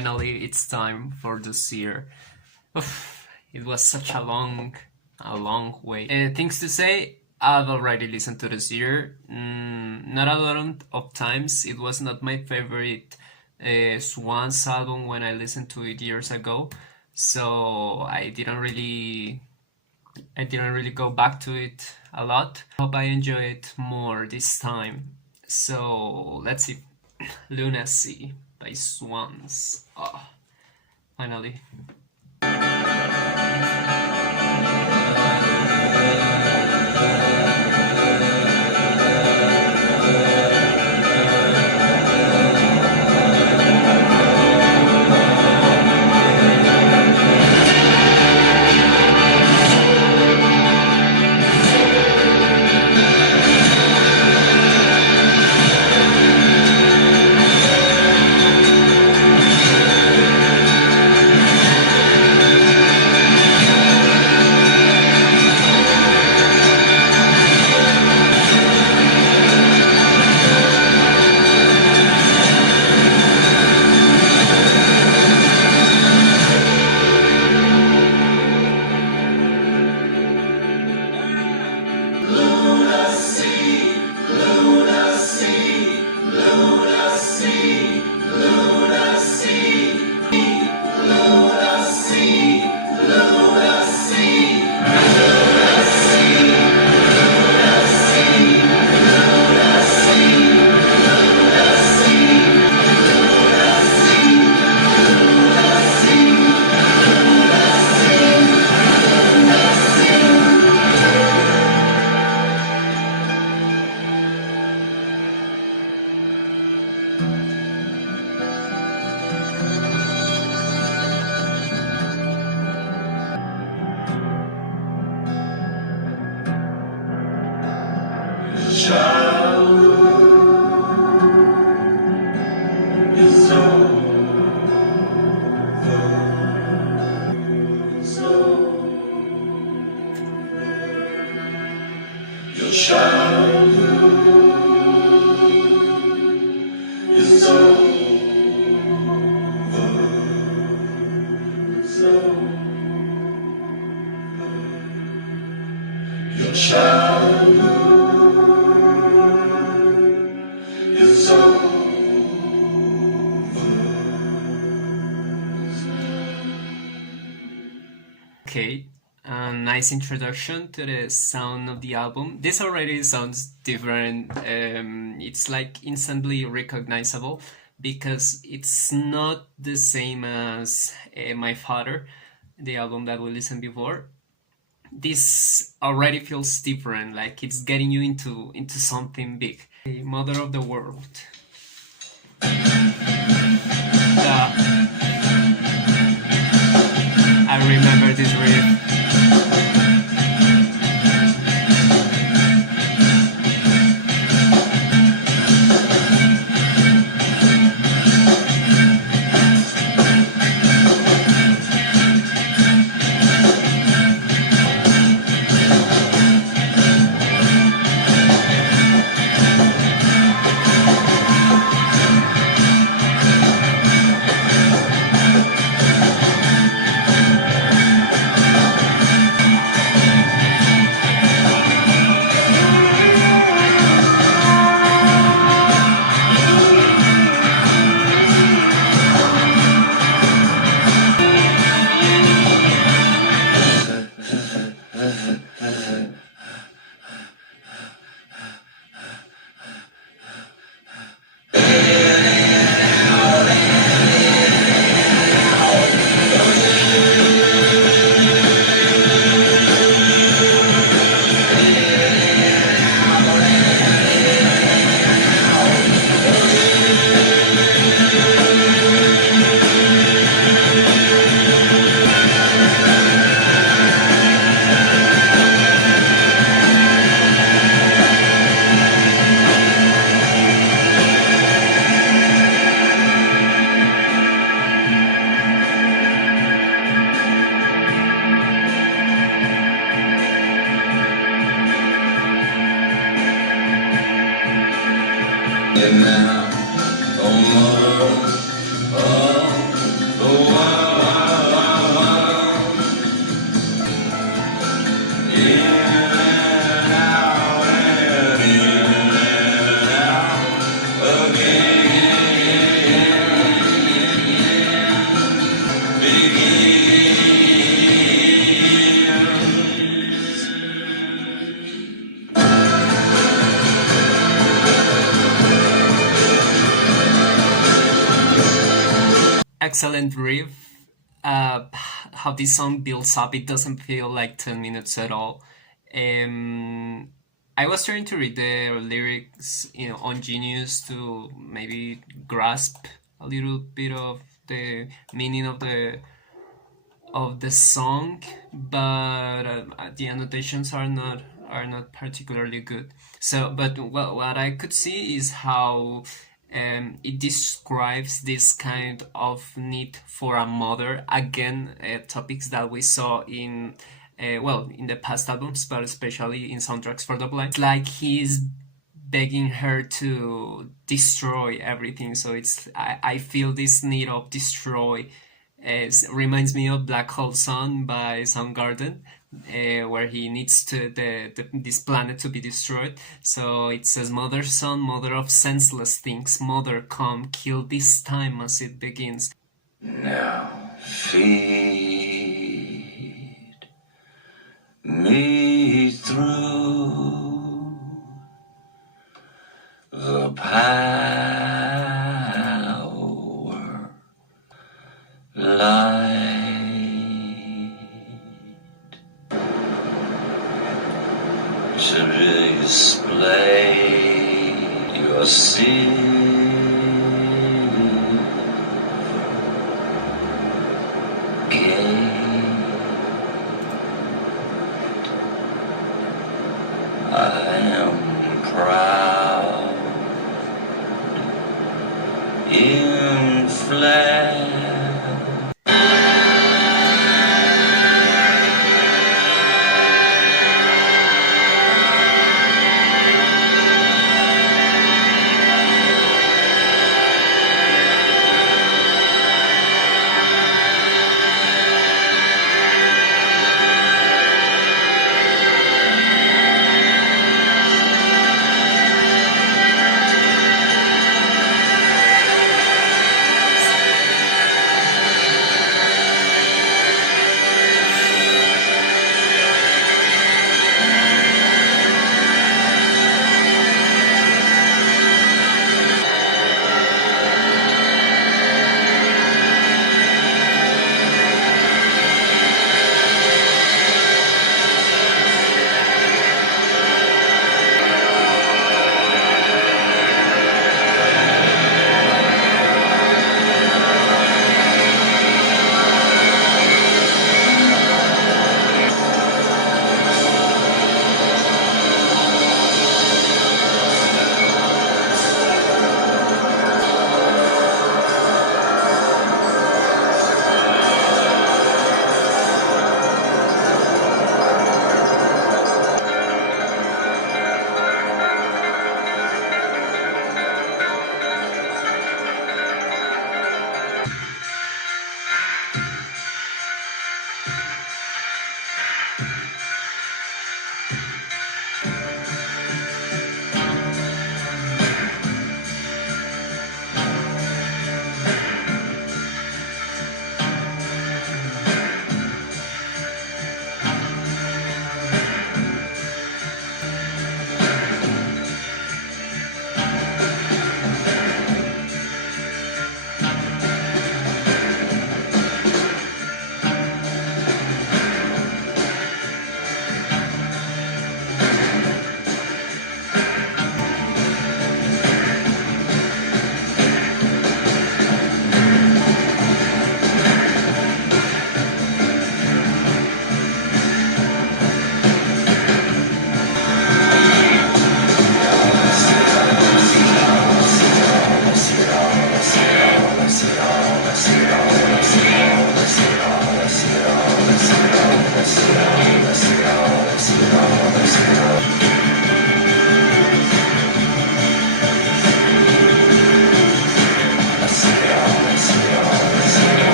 finally it's time for the Seer. It was such a long way. Things to say, I've already listened to the Seer. Not a lot of times. It was not my favorite Swans album when I listened to it years ago, so I didn't really go back to it a lot. Hope I enjoy it more this time. So let's see. Lunacy by Swans. Oh, finally. Okay, nice introduction to the sound of the album. This already sounds different. It's like instantly recognizable because it's not the same as My Father, the album that we listened before. This already feels different, like it's getting you into something big. Mother of the World. I remember this riff. now, oh mother, oh Excellent riff. How this song builds up, it doesn't feel like 10 minutes at all. Um, I was trying to read the lyrics, on Genius to maybe grasp a little bit of the meaning of the song, but the annotations are not particularly good. So, but what I could see is how it describes this kind of need for a mother. Again, topics that we saw in in the past albums, but especially in soundtracks for the blind. It's like he's begging her to destroy everything. So I feel this need of destroy. Reminds me of Black Hole Sun by Soundgarden, where he needs this planet to be destroyed. So it says, "Mother, son, mother of senseless things, mother, come, kill this time as it begins." Now feed me through the power light to display your sin. I am proud in flesh.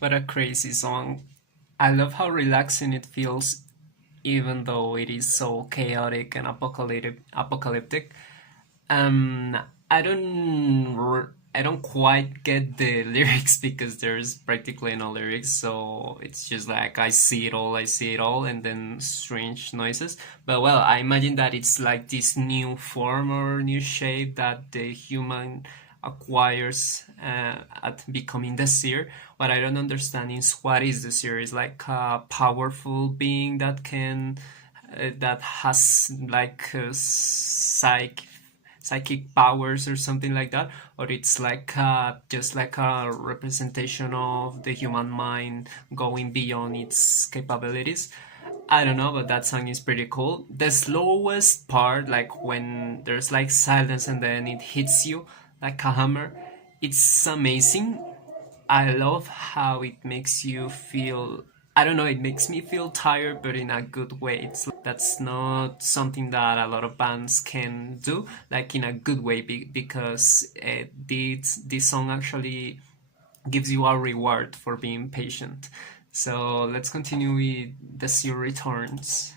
What a crazy song. I love how relaxing it feels, even though it is so chaotic and apocalyptic. Um, I don't quite get the lyrics because there's practically no lyrics, so it's just like I see it all, and then strange noises. But well, I imagine that it's like this new form or new shape that the human acquires at becoming the seer. What I don't understand is what is the seer? Is like a powerful being that can that has like psychic powers or something like that, or it's like just like a representation of the human mind going beyond its capabilities. I don't know, but that song is pretty cool. The slowest part, like when there's like silence and then it hits you like a hammer, it's amazing. I love how it makes you feel. I don't know, it makes me feel tired, but in a good way. That's not something that a lot of bands can do, like in a good way, because this song actually gives you a reward for being patient. So let's continue with The Sea Returns.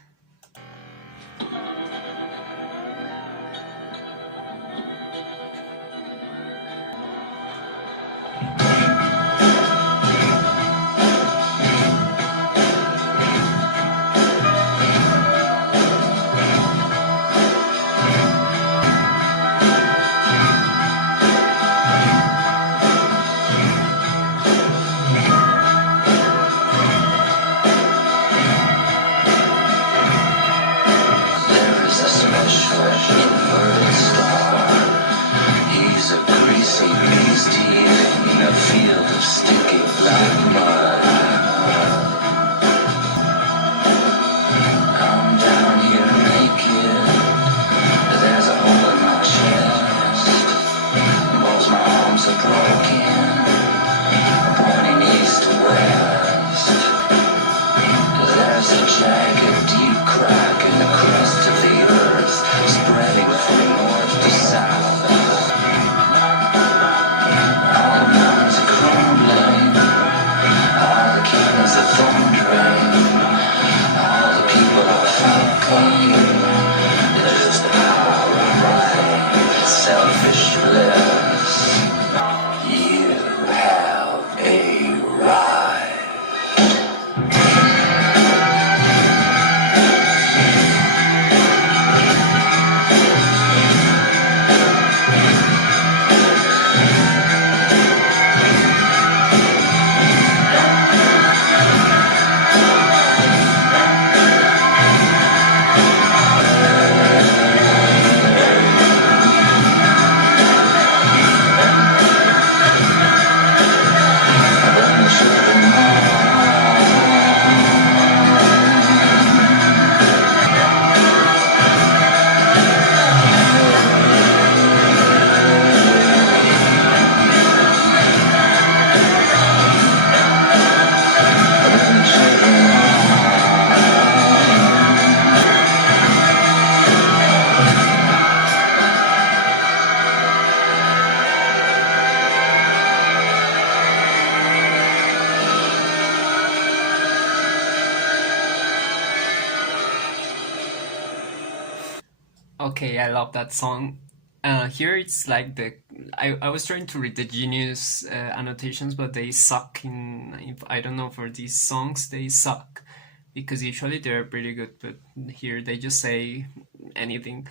Okay, I love that song. Here it's like I was trying to read the Genius annotations, but they suck if I don't know, for these songs they suck because usually they're pretty good, but here they just say anything.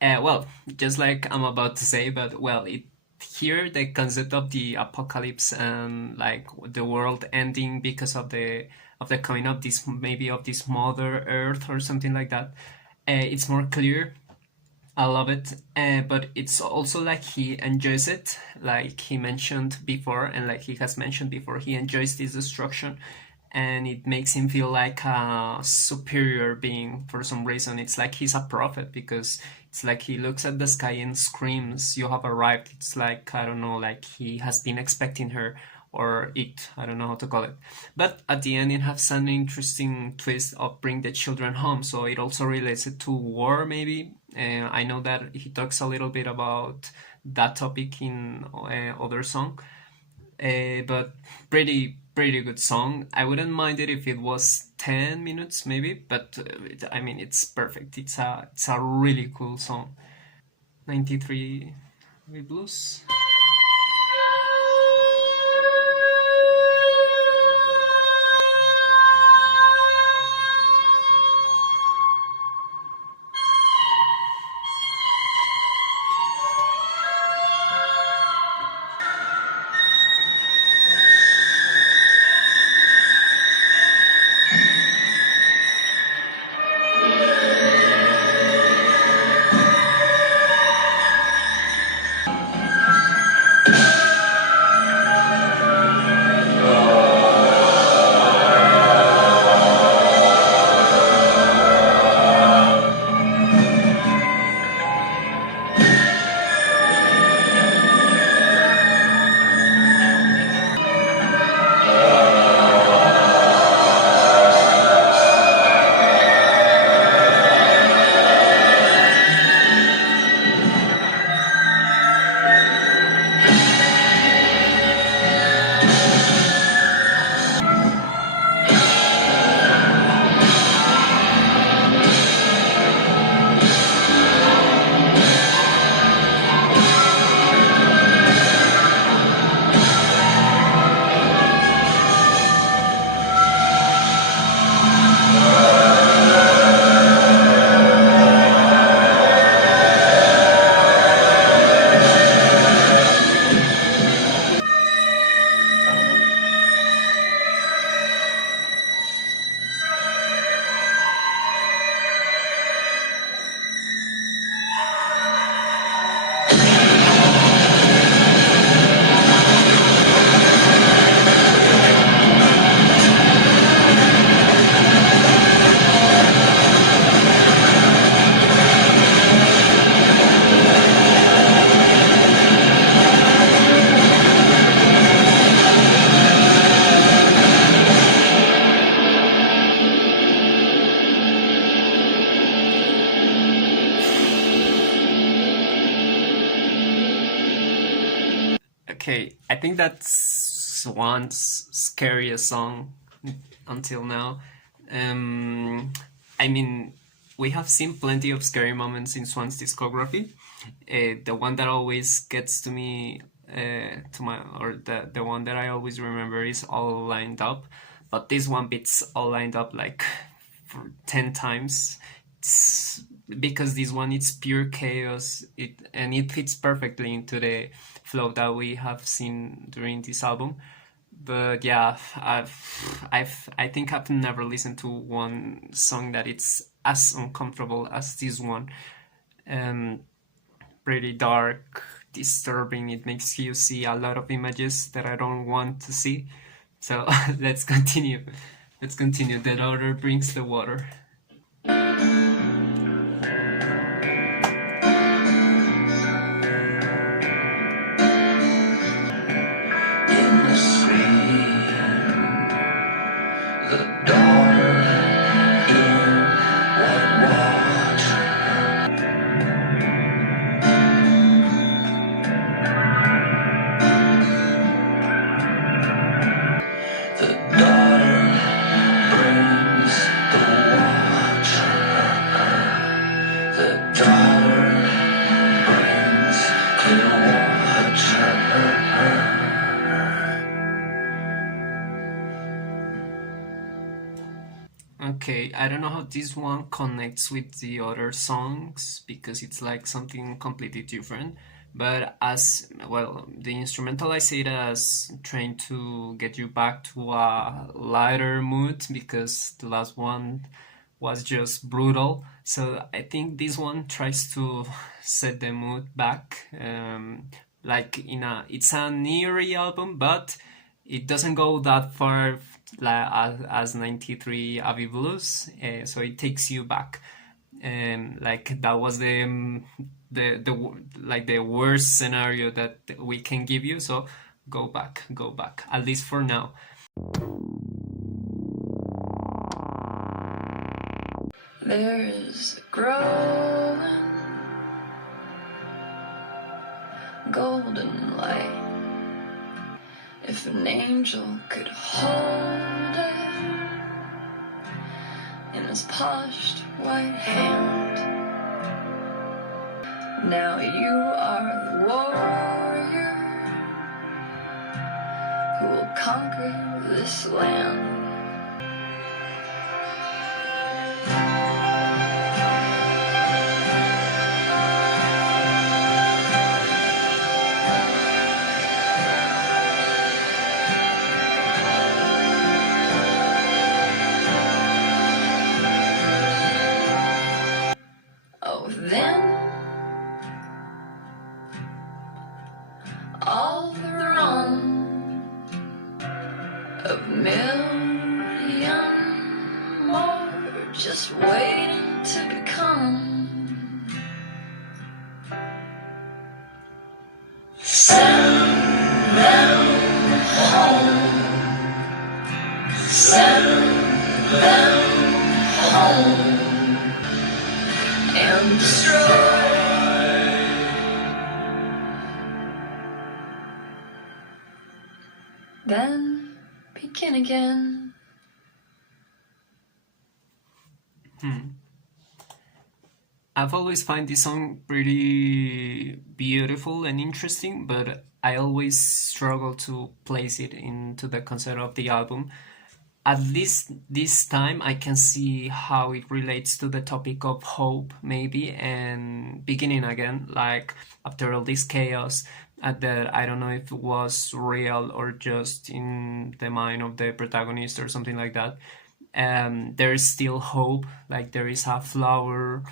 Well, just like I'm about to say, but well, it here the concept of the apocalypse and like the world ending because of the coming of this, maybe of this Mother Earth or something like that. It's more clear. I love it, but it's also like he enjoys it, like he mentioned before, and like he has mentioned before, he enjoys this destruction, and it makes him feel like a superior being for some reason. It's like he's a prophet because it's like he looks at the sky and screams, "You have arrived." It's like, I don't know, like he has been expecting her or it. I don't know how to call it. But at the end, it has an interesting twist of bring the children home. So it also relates it to war, maybe. I know that he talks a little bit about that topic in other song, but pretty good song. I wouldn't mind it if it was 10 minutes maybe, but I mean it's perfect. It's a really cool song. 93 Blues. Okay, I think that's Swans' scariest song until now. Um, I mean, we have seen plenty of scary moments in Swan's discography. The one that always gets to me, to my, or the one that I always remember is All Lined Up, but this one beats All Lined Up like for 10 times. It's because this one it's pure chaos. It fits perfectly into the flow that we have seen during this album. But yeah, I think I've never listened to one song that it's as uncomfortable as this one. Um, Pretty dark, disturbing. It makes you see a lot of images that I don't want to see. So let's continue. Let's continue. The daughter brings the water. In the sea, the daughter in white water. The daughter brings the water. Okay, I don't know how this one connects with the other songs because it's like something completely different. But as well, the instrumental I see it as trying to get you back to a lighter mood because the last one was just brutal. So I think this one tries to set the mood back. Like it's an eerie album, but it doesn't go that far as 93 Abbey Blues, so it takes you back. Like that was the like the worst scenario that we can give you. So go back, at least for now. There's growing golden light. If an angel could hold it in his polished white hand. Now you are the warrior who will conquer this land. Then all the wrong of million more just waiting to become. Send them home. Send them home. And destroy. Then begin again. I've always find this song pretty beautiful and interesting, but I always struggle to place it into the concept of the album. At least this time I can see how it relates to the topic of hope, maybe, and beginning again, like after all this chaos, that I don't know if it was real or just in the mind of the protagonist or something like that. There is still hope, like there is a flower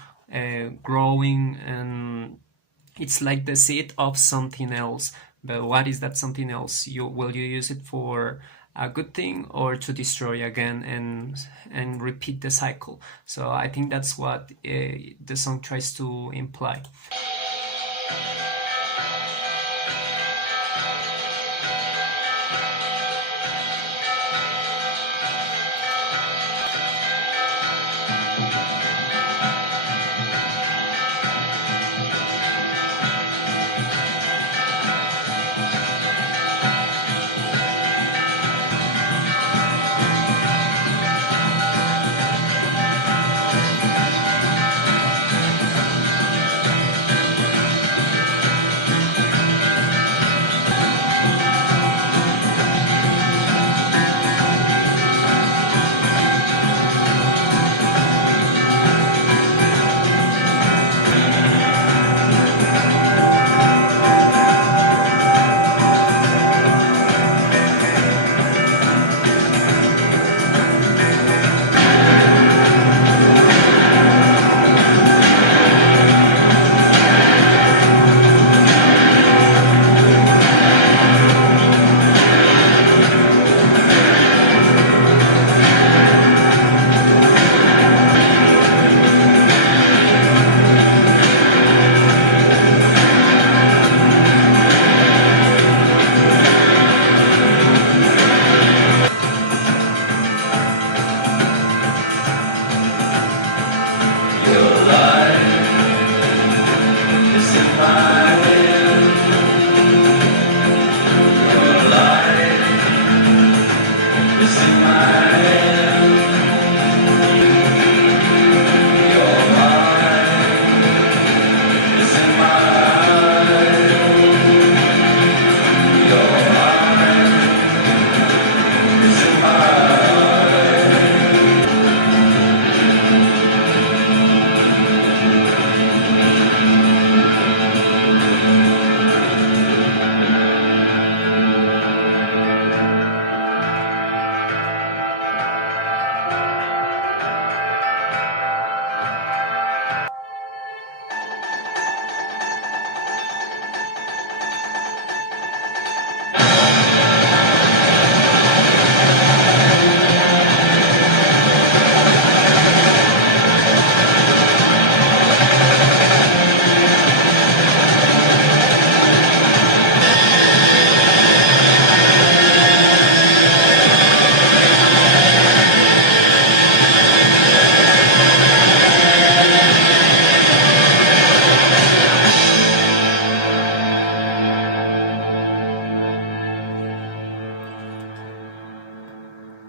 growing, and it's like the seed of something else. But what is that something else? Will you use it for a good thing or to destroy again and repeat the cycle? So I think that's what the song tries to imply.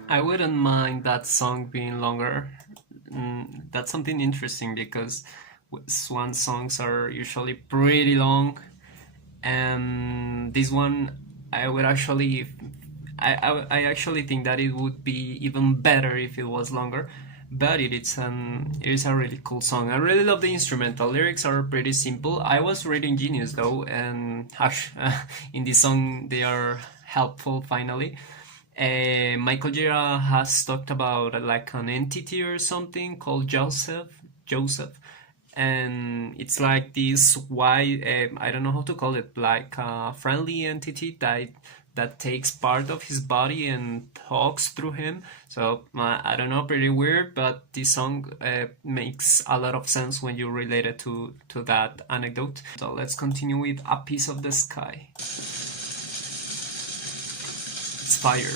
I wouldn't mind that song being longer. That's something interesting because Swan songs are usually pretty long, and this one I would actually, I actually think that it would be even better if it was longer. But it is a really cool song. I really love the instrumental. Lyrics are pretty simple. I was reading Genius though, and in this song they are helpful finally. Michael Gira has talked about like an entity or something called Joseph, and it's like this why I don't know how to call it, like a friendly entity that takes part of his body and talks through him. So I don't know, pretty weird, but this song makes a lot of sense when you relate it to that anecdote. So let's continue with A Piece of the Sky. It's fire.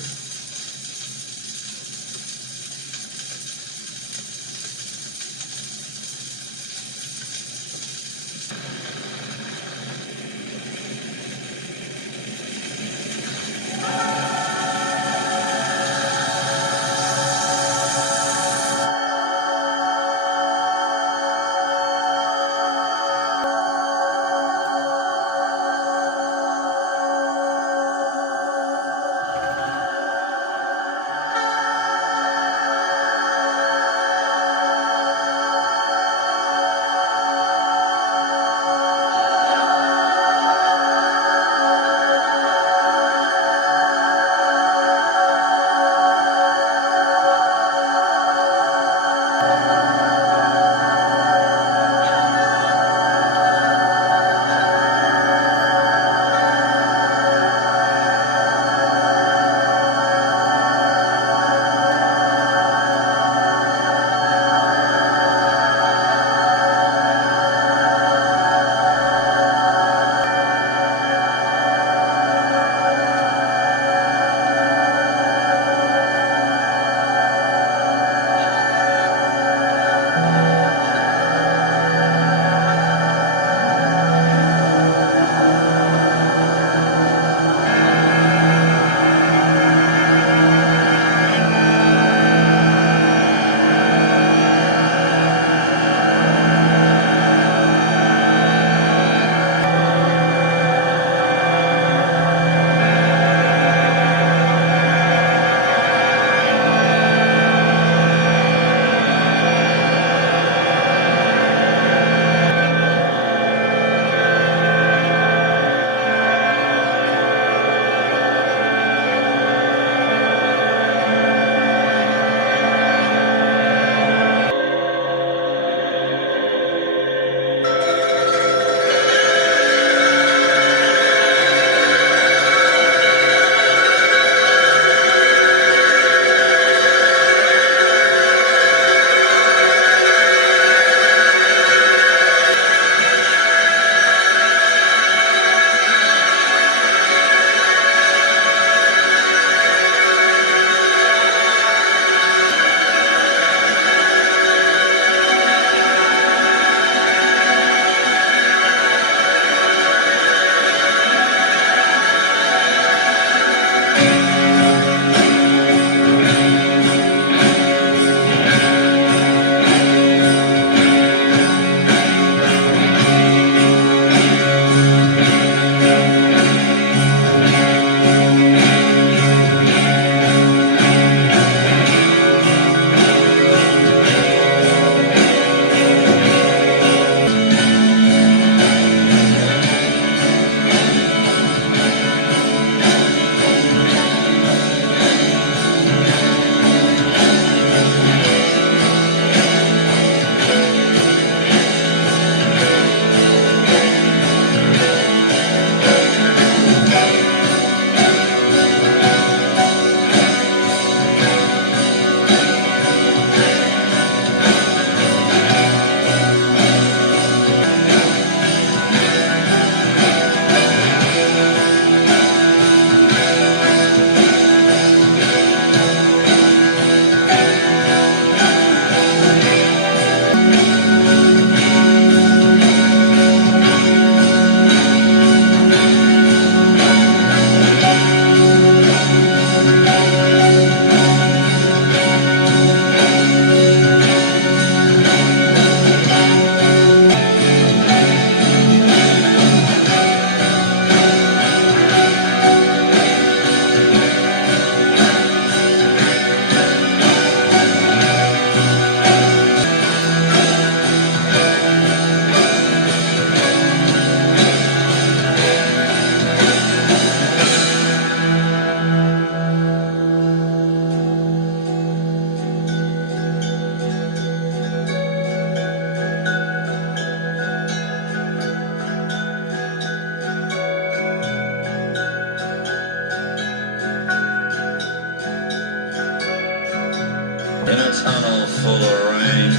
in a tunnel full of rain,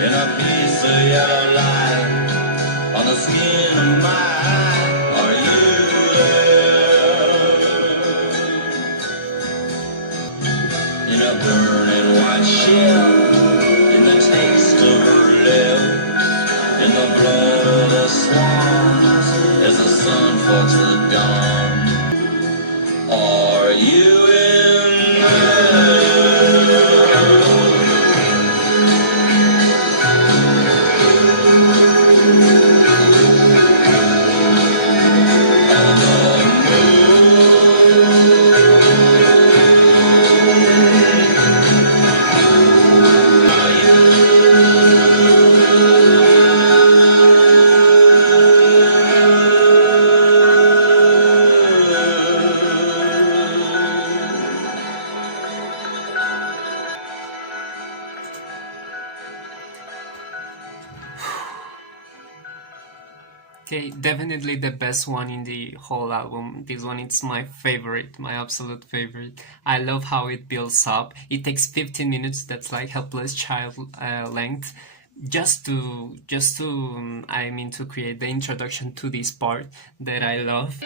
in a piece of yellow light, on the skin of my eye. Are you there? In a burning white shell, in the taste of her lips, in the blood of the swans, as the sun fucks the dawn. Are you in there? Okay, definitely the best one in the whole album. This one is my favorite, my absolute favorite. I love how it builds up. It takes 15 minutes. That's like Helpless Child length, I mean, to create the introduction to this part that I love.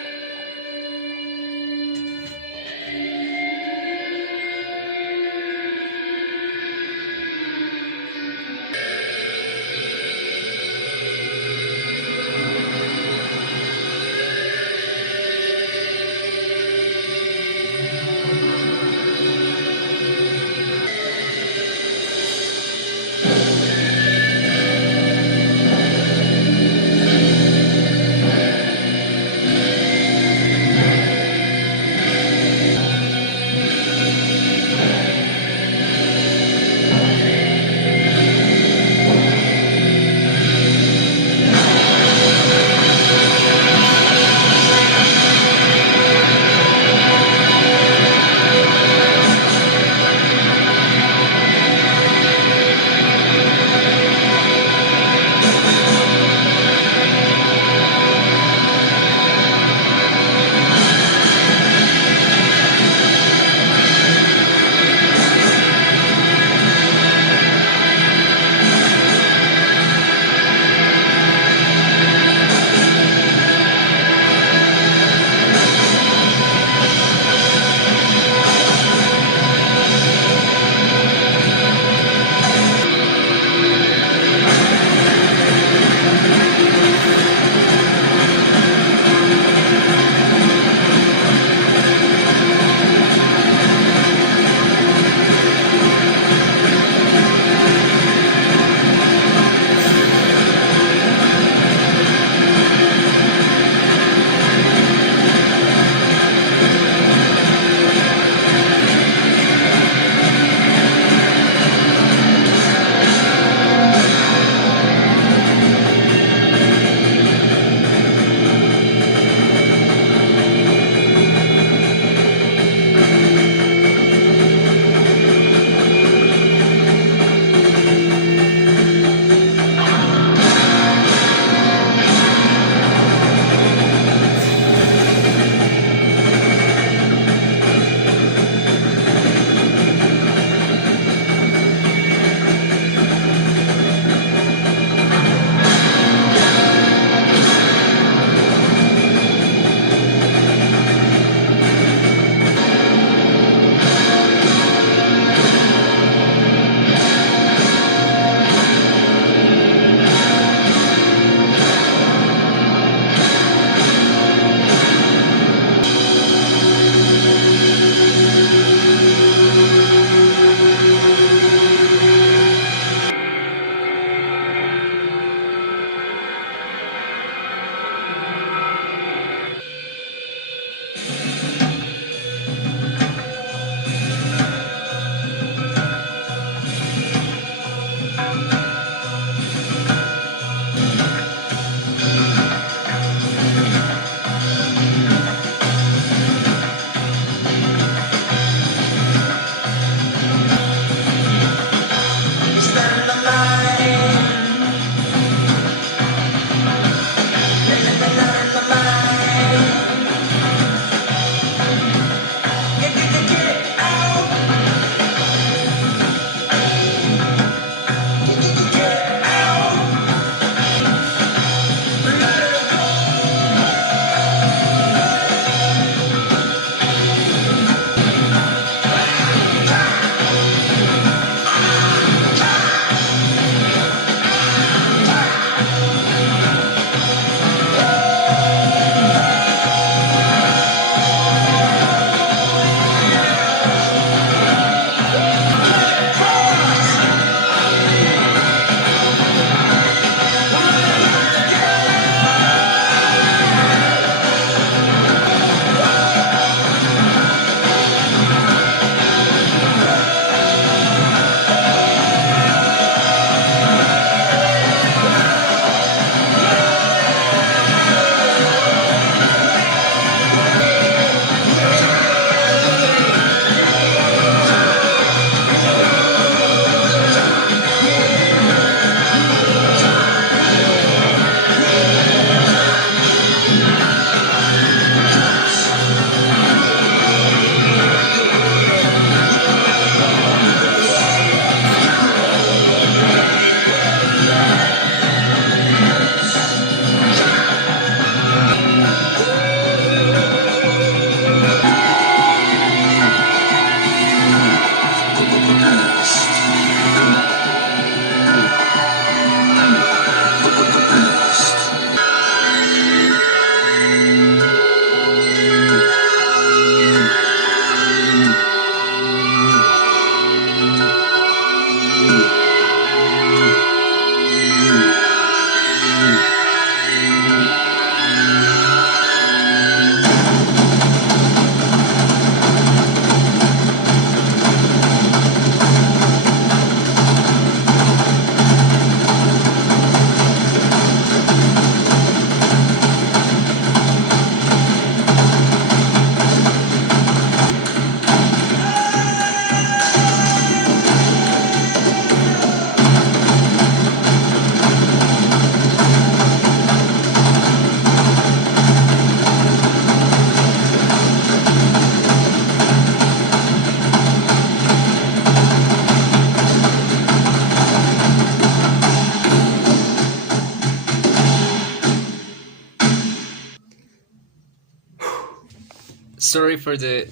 sorry for the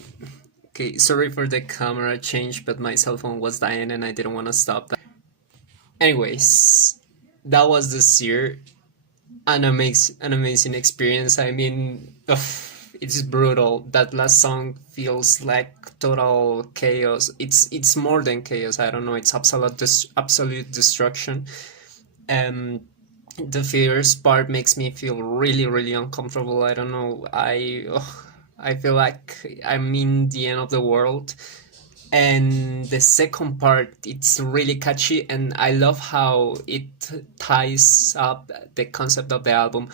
okay, sorry for the camera change, but my cell phone was dying and I didn't want to stop that. Anyways, that was the Seer. An amazing experience. I mean, ugh, it's brutal. That last song feels like total chaos. It's more than chaos. I don't know. It's absolute destruction. Um, the first part makes me feel really really uncomfortable. I don't know. I feel like I'm in the end of the world. And the second part, it's really catchy, and I love how it ties up the concept of the album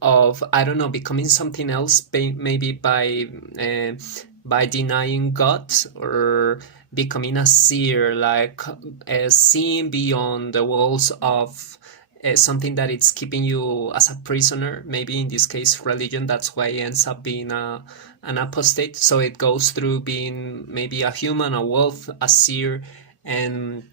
of, I don't know, becoming something else, maybe by denying God, or becoming a seer, like seeing beyond the walls of something that it's keeping you as a prisoner, maybe in this case religion. That's why it ends up being an apostate. So it goes through being maybe a human, a wolf, a seer, and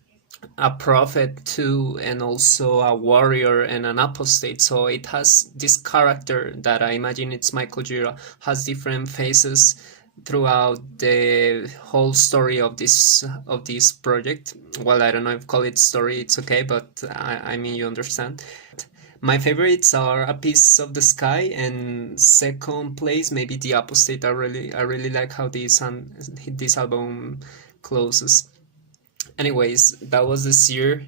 a prophet too, and also a warrior and an apostate. So it has this character that I imagine it's Michael Gira, has different faces throughout the whole story of this project. Well, I don't know if call it story, it's okay, but I mean, you understand. My favorites are A Piece of the Sky, and second place maybe The Apostate. I really like how this album closes. Anyways, that was this year.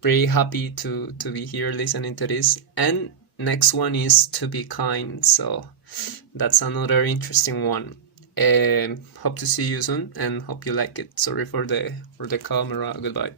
Pretty happy to be here listening to this. And next one is To Be Kind. So that's another interesting one. Hope to see you soon and hope you like it. Sorry for the camera. Goodbye.